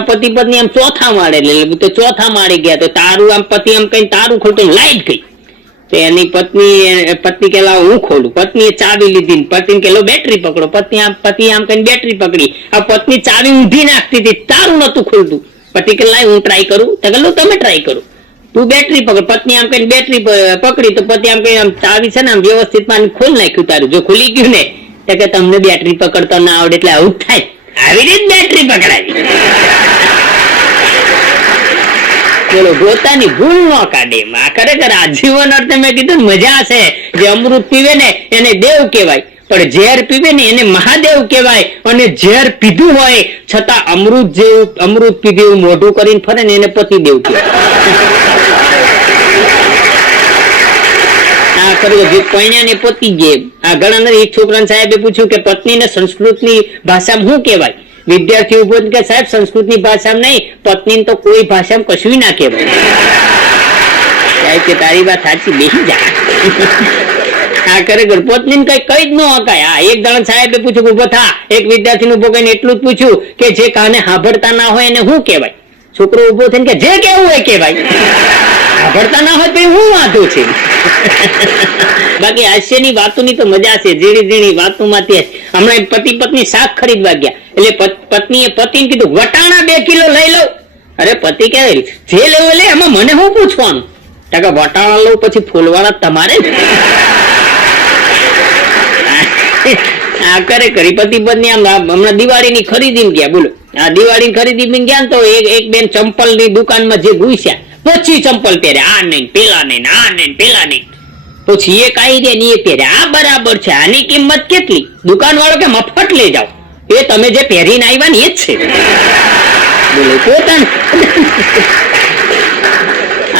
એમના પતિ પત્ની આમ ચોથા માળે એટલે ચોથા માળે ગયા તો તારું આમ પતિ આમ કઈ તારું ખોટું લાઈટ ગઈ. તો એની પત્ની પત્ની કે હું ખોલું? પત્નીએ ચાવી લીધી ને કે બેટરી પકડો. પત્ની આમ, પતિ આમ કઈ બેટરી પકડી. આ પત્ની ચાવી ઊંધી નાખતી હતી, તારું નતું ખોલતું. પતિ કે લાય હું ટ્રાય કરું. તો કે લો તમે ટ્રાય કરો. તું બેટરી પકડ. પત્ની આમ કઈ બેટરી પકડી તો પતિ આમ કઈ આમ ચાવી છે ને આમ વ્યવસ્થિતમાં ખોલ નાખ્યું તારું. જો ખુલી ગયું ને, તો કે તમને બેટરી પકડતા ના આવડે એટલે આવું થાય. આવી રીત બેટરી પકડાવી. બોલો પોતાની ભૂલ ન કાઢે. માં, ખરેખર આજીવન અર્થે મેં કીધું મજા છે જે અમૃત પીવે ને એને દેવ કહેવાય. પણ ઝેર પીવે ને એને મહાદેવ કહેવાય અને ઝેર પીધું હોય છતાં અમૃત જેવું અમૃત પીધું મોઢું કરીને ફરે ને એને પતિદેવ કહેવાય. આ ખરું જે પૈણ્યા ને પતી ગયે આ ઘણા નથી. એક છોકરા સાહેબે પૂછ્યું કે પત્નીને સંસ્કૃતની ભાષામાં શું કહેવાય? વિદ્યાર્થી ઊભો કે સાહેબ, સંસ્કૃતની ભાષામાં નહીં, પત્નીને તો કોઈ ભાષામાં કશું ના કહેવાય. સાહેબ, કે તારી વાત સાચી, બેસી જા. આ ખરેખર પત્નીને કઈ કઈ જ ન હકાય. આ એક દણ સાહેબે પૂછ્યું ઊભો થા. એક વિદ્યાર્થીને ઊભો કરીને એટલું જ પૂછ્યું કે જે કાને સાંભળતા ના હોય એને શું કહેવાય? છોકરો ઊભો થઈને કે જે કેવું હોય કહેવાય. સાંભળતા ના હોય તો હું વાંધો છે? બાકી હાસ્યની વાતોની તો મજા છે ઝીણી ઝીણી વાતોમાં તે હમણાં પતિ પત્ની શાક ખરીદવા ગયા. એટલે પત- પત્નીએ પતિને કીધું, વટાણા બે કિલો લઈ લો. અરે પતિ કે જે લેવો લે એમાં મને શું પૂછવાનું? ટકા વટાણા લઉં પછી ફૂલવાળા તમારે. આ કરે કરી. પતિ પત્ની આમ હમણાં દિવાળીની ખરીદીને ગયા. બોલો, આ દિવાળીની ખરીદી ગયા તો એક બેન ચંપલની દુકાનમાં જે ઘૂસ્યા. પછી ચંપલ પહેરે, આ નહીં, પેલા નહીં, આ નહીં, પેલા નહીં. પછી એ કાઈ દે એ પહેરે. આ બરાબર છે. આની કિંમત કેટલી? દુકાન વાળો કે મફત લઈ જાઓ? એ તમે જે પહેરીને આવ્યા ને એ જ છે. બોલો પોતાને.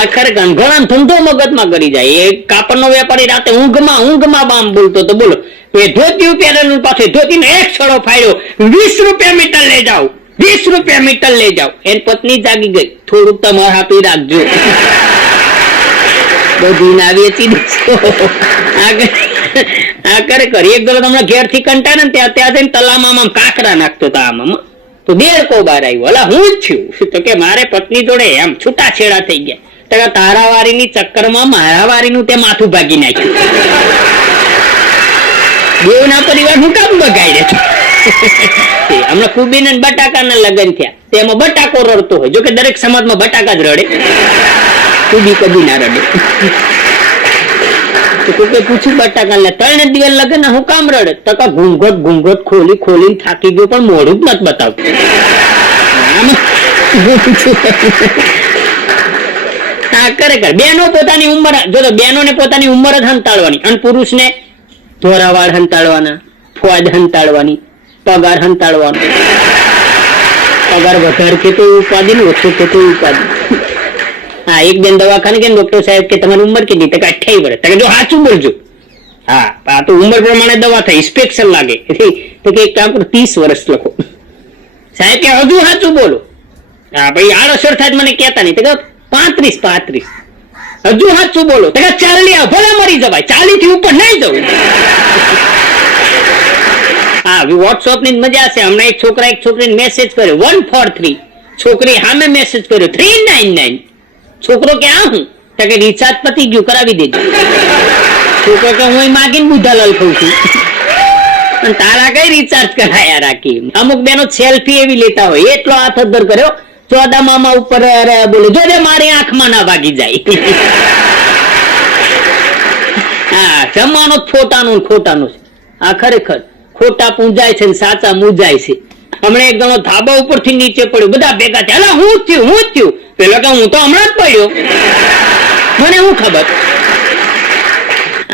આખર ઘણા ધંધો મગજમાં કરી જાય. એ કાપડનો વેપારી રાતે ઊંઘમાં ઊંઘમાં બામ બોલતો તો બોલો એ ધોતી પહેરેલું પાસે ધોતીનો એક છડો ફાડ્યો. વીસ રૂપિયા મીટર લઈ જાઓ. વીસ રૂપિયા મીટર લઈ જાઓ. એન પત્ની જાગી ગઈ. થોડુંક તમારે આપી રાખજો. બધી ના વેચી દેશો આ કરે- એક દરો તમને ઘેરથી કંટાળે ને ત્યાં ત્યાં જઈને તલામાં આમ કાંકરા નાખતો હતા આમ તો તો દેડકો બાર આવ્યો. અલા, હું જ છું. તો કે મારે પત્ની જોડે એમ છૂટાછેડા થઈ ગયા. તો કે તારા વારીની ચક્કરમાં મારા વારીનું તે માથું ભાગી નાખ્યું. દેવના પરિવાર હું કામ બગાડે છે. હમણાં કુબીન બટાકાના લગ્ન થયા. તેમાં બટાકો રડતો હોય. જોકે દરેક સમાજમાં બટાકા જ રડે. કુબી કદી ના રડે. પૂછ્યું બટાકા લે ત્રણ દિવસ લગ્ન હું કામ રડે? તો કા ઘૂંઘટ ઘૂંઘટ, ખોલી, ખોલીને થાકી ગયો, પણ મોઢું નથી બતાવતું ખરેખર બેનો પોતાની ઉંમર, જો તો બેનોને પોતાની ઉંમર જ હંતાડવાની અને પુરુષને ધોરાવાળ હંતાડવાના ફોજ હંતાડવાની પગાર હંતાડવાનો પગાર વધારે કે ઉપાધિ ને ઓછો કે ઉપાધિ. હા, એક બેન દવાખાને કે ડોક્ટર સાહેબ કે તમારી ઉંમર કેટલી? તો અઠ્યાવી વર્ષ. તો જો સાચું બોલજો. હા આ તો ઉંમર પ્રમાણે દવા થાય ઇન્સ્પેક્શન લાગે. તો કે એક કામ કરો, ત્રીસ વર્ષ લખો. સાહેબ કે હજુ સાચું બોલો. હા, ભાઈ આડઅસર થાય મને કહેતા નહીં. તો પાંત્રીસ પાંત્રીસ. હજુ સાચું બોલો. તો ચાલી ભલે મરી જવાય. ચાલી થી ઉપર નહીં જવું. હા વોટ્સઅપની જ મજા છે. હમણાં એક છોકરા એક છોકરીને મેસેજ કર્યો. વન ફોર થ્રી છોકરી સામે મેસેજ કર્યો. થ્રી નાઇન નાઇન છોકરો કે, આ હું? તો કે, રિચાર્જ પતી ગયું, કરાવી દેજો. છોકરો કે, હું માગીને બુધાલાલ ખાઉં છું. પણ તારા કઈ રિચાર્જ કરાયા રાખી? અમુક બેનો સેલ્ફી એવી લેતા હોય. એટલો હાથ અદ્ધર કર્યો. ચોદા મામા ઉપર બોલે જોજે મારી આંખમાં ના ભાગી જાય. હા, જમવાનું જ ખોટાનું ખોટાનું આ ખરેખર ખોટા પૂંજાય છે ને સાચા મૂંઝાય છે. હમણાં એક જણો ધાબા ઉપરથી નીચે પડ્યો. બધા ભેગા થયા. હું જ થયું, હું જ થયું. પેલો કે હું તો હમણાં જ પડ્યો. મને હું ખબર?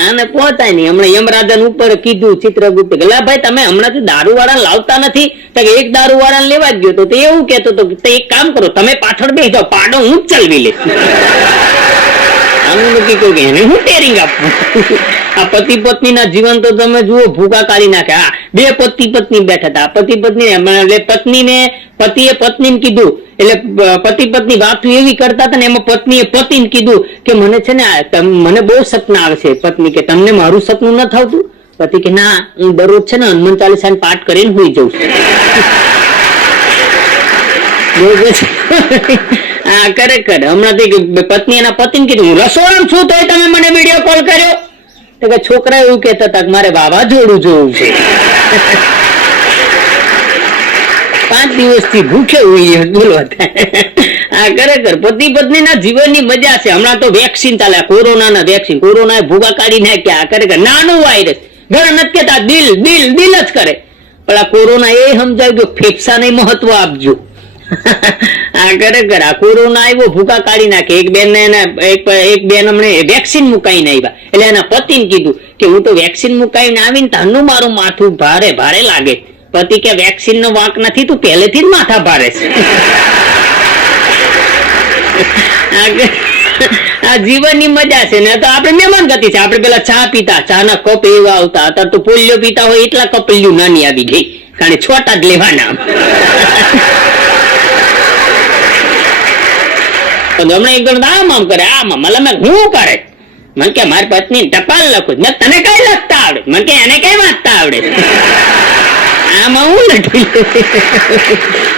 આને પહોંચાય નહીં. હમણાં યમરાજન ઉપર કીધું ચિત્રગુપ્ત કે "લા ભાઈ, તમે હમણાંથી દારૂ વાળા લાવતા નથી. તો એક દારૂ વાળા લેવા ગયો તો એવું કેતો "તો એક કામ કરો, તમે પાછળ બેસી જાઓ. પાડો, હું જ ચલવી લઈશ. પતિ ના કીધું. કે મને છે ને મને બહુ સપના આવે છે પત્ની કે તમને મારું સપનું ન થતું પતિ કે ના, હું દરરોજ છે ને હનુમાન ચાલીસા પાઠ કરીને હોઈ જઉં છે? હા, ખરેખર. હમણાંથી પત્ની એના પતિને કીધું, હું રસોડામાં છું તોય તમે મને વીડિયો કોલ કર્યો. તો કે છોકરા એવું કહેતા હતા કે મારે જોડું જોવું છે. પાંચ દિવસથી ભૂખે હોઈએ બોલો આ ખરેખર. પતિ પત્નીના જીવનની મજા છે. હમણાં તો વેક્સિન ચાલે. કોરોનાના વેક્સિન કોરોના ભૂગા કાઢી નાખ્યા. આ ખરેખર નાનું વાયરસ ઘણા નથી કેતા દિલ દિલ દિલ જ કરે. પણ આ કોરોના એ સમજાવ્યું કે ફેફસાને મહત્વ આપજો. આ કોરોના આવ્યો, ભૂકા કાઢી નાખે. એક બેન ને એક બેન હમણે વેક્સિન મુકાઈને આવ્યા. એટલે એના પતિને કીધું કે હું તો વેક્સિન મુકાઈને આવીને તાનું મારું માથું ભારે ભારે લાગે. પતિ કે વેક્સિન નો વાંક નથી, તું પહેલેથી જ માથા ભારે છે. આ જીવનની મજા છે. ને તો આપણે મહેમાન ગતિ છે. આપણે પેલા ચા પીતા. ચા ના કપ એવા આવતા. અત્યારે તો પોલિયો પીતા હોય, એટલા કપલિયું નાની આવી ગઈ. કારણ છોટા જ લેવાના. તો ગમણે એક ગણ આમ આમ કરે, આમ આમ. એટલે હું કરે? મને કે મારી પત્ની ટપાલ લખું. મેં તને કઈ લખતા આવડે? મને કે એને કઈ વાંચતા આવડે? આમાં હું લખ્યું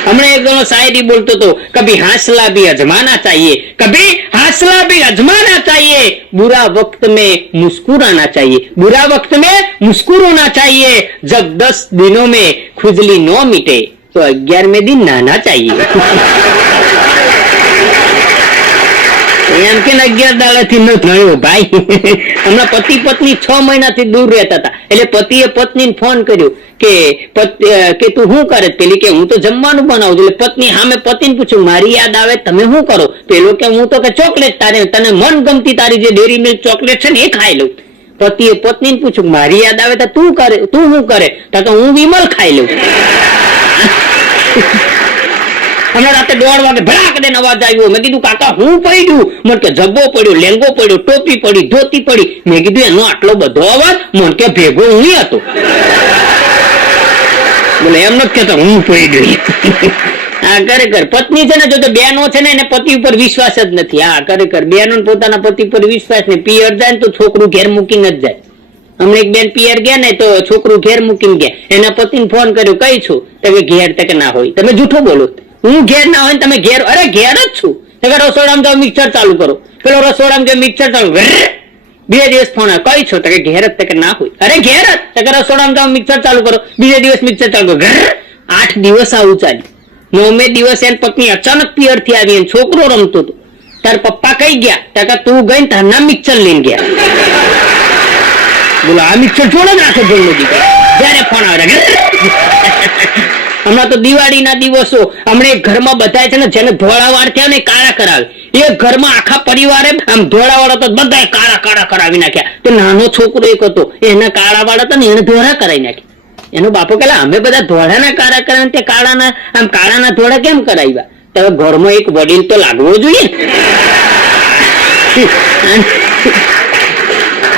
હમણાં એક ગણો શાયરી બોલતો હતો, કભી હાંસલા ભી અજમાના ચાહીએ? કભી હાંસલા ભી અજમાના ચાહીએ? બુરા વક્ત મેં મુસ્કુરાના ચાહીએ? બુરા વક્ત મે મુસ્કુરોના ચાહીએ? જબ દસ દિનો મેં ખુજલી નો મીટે, તો અગિયાર મે દિન નાના ચાહીએ. એમ કે અગિયાર દાડા થી ન થયો ભાઈ. હમણાં પતિ પત્ની છ મહિનાથી દૂર રહેતા હતા. એટલે પતિએ પત્ની ફોન કર્યો કે કે તું શું કરે? પેલી કે, હું તો જમવાનું બનાવું છું. એટલે પત્ની સામે પતિને પૂછ્યું, મારી યાદ આવે તમે શું કરો? પેલો કે, હું તો કે ચોકલેટ તારે, તને મન ગમતી તારી જે ડેરી મિલ્ક ચોકલેટ છે ને એ ખાઈ લઉં. પતિએ પત્નીને પૂછ્યું, મારી યાદ આવે તો તું કરે, તું શું કરે? તો હું વિમલ ખાઈ લઉં. હમણાં રાતે દોઢ વાગે ભડાક દે અવાજ આવ્યો. મેં કીધું, કાકા, હું પડ્યું? મને કે, જબ્બો પડ્યો, લેંગો પડ્યો, ટોપી પડી, ધોતી પડી. મેં કીધું, એનો આટલો બધો અવાજ? મને કે, ભેગો હું હતો. બોલે, એમ નથી કેતો હું પડી ગઈ હા, ખરેખર. પત્ની છે ને, જો તો બેનો છે ને, એને પતિ ઉપર વિશ્વાસ જ નથી. હા, ખરેખર. બેનો પોતાના પતિ ઉપર વિશ્વાસ ને પિયર જાય ને તો છોકરું ઘેર મૂકીને જ જાય. હમણાં એક બેન પિયર ગયા ને, તો છોકરું ઘેર મૂકીને ગયા. એના પતિને ફોન કર્યો, કઈ છું? તો કે, ઘેર તકે ના હોય. તમે જૂઠું બોલો. હું ઘેર ના હોય તમે ઘેર અરે ઘેર જ છું. રસોડામાં તો મિક્સર ચાલુ કરો. પેલો રસોડામાં કે મિક્સર ચાલુ. બે દિવસ ફોન કઈ છો? કે ઘેર જ કે ના હોય. અરે ઘેર જ! તકે રસોડામાં તો મિક્સર ચાલુ કરો. બીજે દિવસ મિક્સર ચાલુ કરો. આઠ દિવસ આવું ચાલ્યું. નવમે દિવસ એની પત્ની અચાનક પિયરથી આવી એને છોકરો રમતો હતો. તાર પપ્પા કઈ ગયા? તો તું ગઈ તારના મિક્સર લઈને ગયા. બોલો, આ મિક્સર છોડો નાખે ભૂલનો દીકરો. જયારે ફોન આવે હમણાં તો દિવાળીના દિવસો, હમણાં ઘરમાં બધા છે ને જેને ધોળાવાળ થયા ને કાળા કરાવે. એ ઘરમાં આખા પરિવારે આમ ધોળાવાળા તો બધા કાળા કાળા કરાવી નાખ્યા. તો નાનો છોકરો એક હતો, એના કાળા વાળા હતા ને એને ધોળા કરાવી નાખ્યા. એનો બાપો કેલા અમે બધા ધોળાના કાળા કરાવે તે કાળાના, આમ કાળાના ધોળા કેમ કરાવ્યા? તો ઘરમાં એક વડીલ તો લાગવો જોઈએ.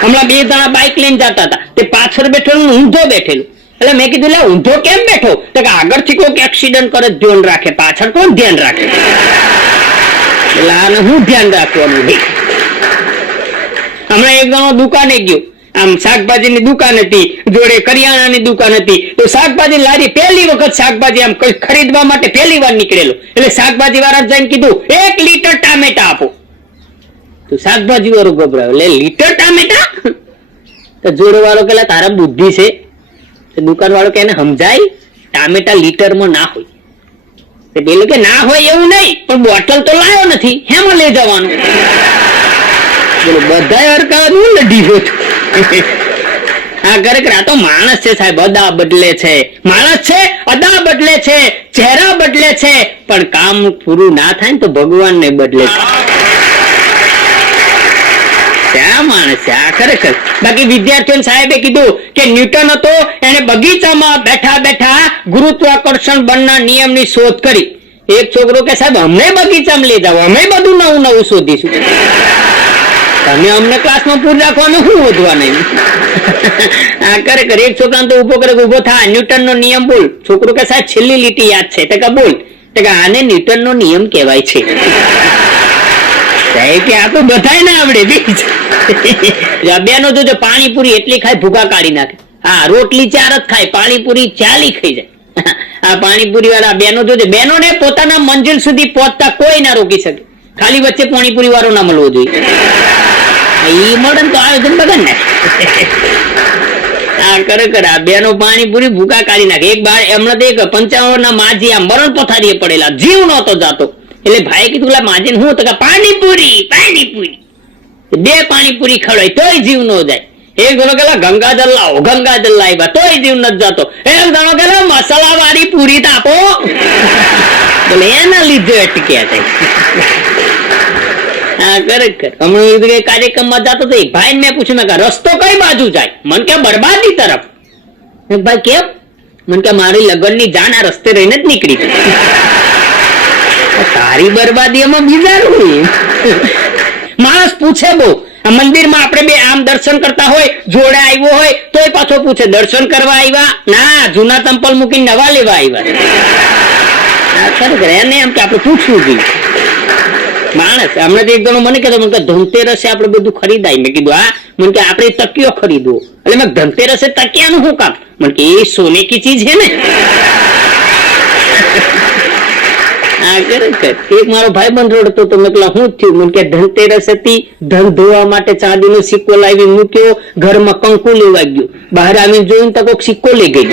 હમણાં બે જણા બાઇક લઈને જતા હતા. તે પાછળ બેઠેલું ઊંધો બેઠેલું. એટલે મેં કીધું, લે, ઊંધો કેમ બેઠો? તો કે, આગળથી કોઈક એક્સિડન્ટ કરે, ધ્યાન રાખે, પાછળ કોણ ધ્યાન રાખે? એટલે આને હું ધ્યાન રાખવાનું ભાઈ હમણાં એક ગણો દુકાને ગયો. આમ શાકભાજીની દુકાન હતી, જોડે કરિયાણાની દુકાન હતી. તો શાકભાજી લારી પહેલી વખત શાકભાજી આમ કઈ ખરીદવા માટે પહેલી વાર નીકળેલો. એટલે શાકભાજી વાળા જઈને કીધું, એક લીટર ટામેટા આપો. તો શાકભાજી વાળો ગભરાયો એટલે લીટર ટામેટા? તો જોડે વાળો કેલા તારા બુદ્ધિ છે. દુકાન વાળો કે સમજાય? ટામેટા લીટરમાં ના હોય. પેલું કે ના હોય એવું નહીં, પણ બોટલ તો લાયો નથી. હેમાં લઈ જવાનું. બધા હા ખરેખર આ માણસ છે સાહેબ, અદા બદલે છે. માણસ છે? અદા બદલે છે. ચહેરા બદલે છે. પણ કામ પૂરું ના થાય ને તો ભગવાન ને બદલે છે ત્યાં માણસ, ખરેખર. બાકી વિદ્યાર્થીઓ સાહેબે કીધું કે ન્યૂટન હતો એને બગીચામાં બેઠા બેઠા ગુરુત્વાકર્ષણ બળના નિયમની શોધ કરી. એક છોકરો કે, સાહેબ, અમને બગીચામાં લઈ જાઓ, અમે બધું નવું નવું શોધીશું. તમે અમને ક્લાસમાં પૂર રાખવાનું શું વધવા નહીં? આ ખરેખર, એક છોકરાને તો ઊભો કરે ઊભો થા ન્યૂટન નો નિયમ બોલ. છોકરો કે, સાહેબ, છેલ્લી લીટી યાદ છે. કે, બોલ. તો કે, આને ન્યૂટન નો નિયમ કહેવાય છે. બધાય ના આવડે બેનો જો પાણીપુરી એટલી ખાય, ભૂગા કાઢી નાખે. હા, રોટલી ચાર જ ખાય, પાણીપુરી ચાલી ખાઈ જાય. આ પાણીપુરી વાળા બેનો જોજે બેનો ને પોતાના મંજિલ સુધી પહોંચતા કોઈ ના રોકી શકે. ખાલી વચ્ચે પાણીપુરી વાળો ના મળવો જોઈએ. ઈ મળે તો આયોજન બગન ને. આ ખરેખર આ બેનો પાણીપુરી ભૂકા કાઢી નાખે. એક બાર એમણે તો એક પંચાવન ના માજી આ મરણ પથારીએ પડેલા. જીવ નહોતો જાતો. એટલે ભાઈ કીધું, "લા માજીને હું તો પાણીપુરી પાણીપુરી. બે પાણીપુરી ખવડાય, તોય જીવ નો જાય. એક જણો કેલા ગંગાજલ લાવો ગંગાજલ લાવ્યા, તોય જીવ નથી જતો. એક જણો કેલા મસાલા વાળી પૂરી તાપો એટલે એના લીધે અટક્યા હા, ખરેખર. હમણાં કીધું કે કાર્યક્રમમાં જતો તો ભાઈ મેં પૂછ્યું કે રસ્તો કઈ બાજુ જાય? મન કે, બરબાદી તરફ. ભાઈ, કેમ? મન કે, મારી લગ્નની જાન આ રસ્તે રહીને જ નીકળી. તારી બરબાદી એમાં બીજા માણસ પૂછે બહુ. મંદિરમાં આપણે બે આમ દર્શન કરતા હોય, જોડે આવ્યો હોય, તોય પાછો પૂછે, દર્શન કરવા આવ્યા? ના, જૂના તંપલ મૂકી નવા લેવા આવ્યા. એને એમ કે આપણે પૂછવું જોઈએ. માણસ, હમણાં તો એક જણો મને કહેતો, મને ધનતેરસે આપણે બધું ખરીદાય. મેં કીધું, હા. મને કે, આપણે તકિયો ખરીદવો. એટલે મેં ધનતેરસે તકિયાનું શું કામ? મને કે, એ સોને કી ચીજ ને. હા ખરેખર એક મારો ભાઈ બંધ રડતો તો મેં કીધું હું થયું. મને કે ધનતેરસ હતી, ધન ધોવા માટે ચાંદીનો સિક્કો લાવી મૂક્યો, ઘરમાં કંકુ લેવા ગયો. બહાર આવીને જોયું તો કોઈક સિક્કો લઈ ગઈ.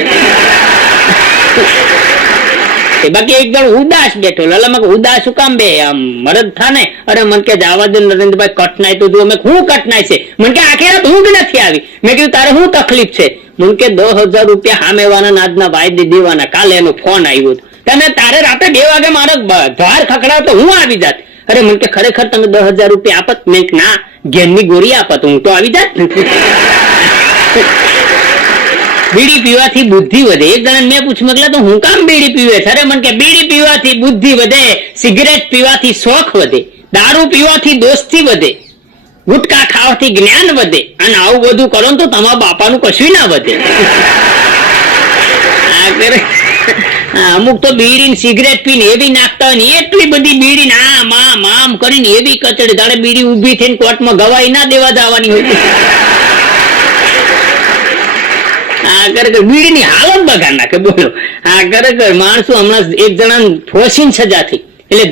બાકી એક જણ ઉદાસ બેઠો. લાલા ઉદાસ શું કામ બે? આમ મરદ થા ને અરે મન કે, જવા દે નરેન્દ્રભાઈ કટનાય તો જો મેં હું કટનાય છે? મન કે, આખી રાત ઊંઘ નથી આવી. મેં કીધું, તારે શું તકલીફ છે? મન કે, દસ હજાર રૂપિયા સામેવાના નાદના વાયદે દેવાના. કાલે એનો ફોન આવ્યો હતો. તમે તારે રાતે બે વાગે મારો ધાર ખકડાવ તો હું આવી જાત. અરે મને ખરેખર તમે દસ હજાર રૂપિયા આપત? મેં ના ઘેરની ગોળી આપત, હું તો આવી જાત બીડી પીવાથી બુદ્ધિ વધે. એક જણા મેં પૂછ્યું, મેં તો હું કામ બીડી પીવે છે? અરે મને કે, બીડી પીવાથી બુદ્ધિ વધે, સિગરેટ પીવાથી શોખ વધે, દારૂ પીવાથી દોસ્તી વધે, ગુટકા ખાવાથી જ્ઞાન વધે, અને આવું બધું કરો તો તમારા બાપાનું કશું ના વધે. આ કરે. અમુક તો બીડી સિગરેટ પીને એવી નાખતા હોય ને એટલી બધી બીડી ને આમ આમ કરીને એવી કચડી. તારે બીડી ઊભી થઈને કોર્ટમાં ગવાઈ ના દેવા જવાની હોય ખરેખર બીડીની હાલત બગાડ નાખે, બોલો. આ ખરેખર માણસો હમણાં એક એટલે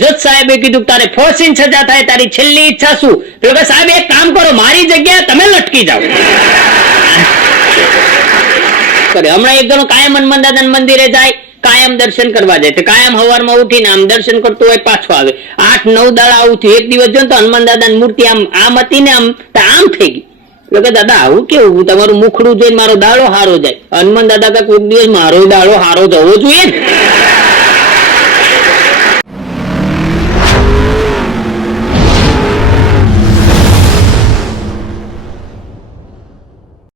કીધું તારે ફોસીન સજા થાય, તારી છેલ્લી ઈચ્છા શું? કે સાહેબ, એક કામ કરો, મારી જગ્યાએ તમે લટકી જાઓ. હમણાં એક જણો કાયમ હનુમાન મંદિરે જાય. કાયમ દર્શન કરવા જાય કાયમ હવારમાં ઉઠીને આમ દર્શન કરતો હોય પાછો આવે. આઠ, નવ દાડા આવું થયું એક દિવસ જો તો હનુમાન દાદાની મૂર્તિ આમ આમ હતી ને આમ, તો આમ થઈ ગઈ. એટલે કે દાદા, આવું કેવું? તમારું મુખડું જોઈને મારો દાડો હારો જાય. હનુમાન દાદા કે કોઈક દિવસ મારો દાડો હારો જવો જોઈએ ને.